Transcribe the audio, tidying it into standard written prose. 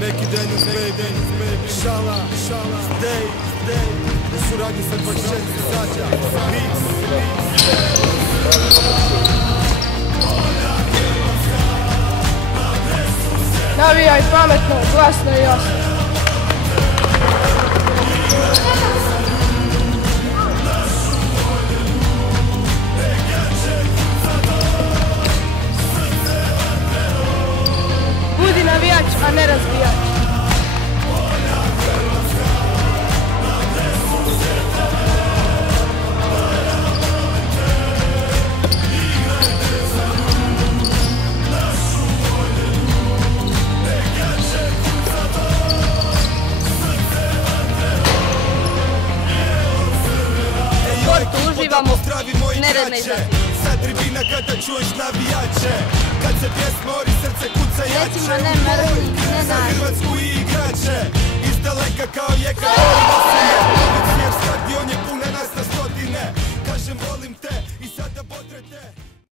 Neki Daniels, baby, šala, stay, u suradnji sa 24 Sađa, Beats. Navijaj pametno, glasno i jasno. Budi navijač, a ne razbijač. Uživamo neredne izlazi. Sad tribina kada čuješ navijače, kad se pjesma ori srce kuca jače. Recimo ne mrzni, ne za naši. Hrvatsku i igrače, iz daleka kao jeka volimo se.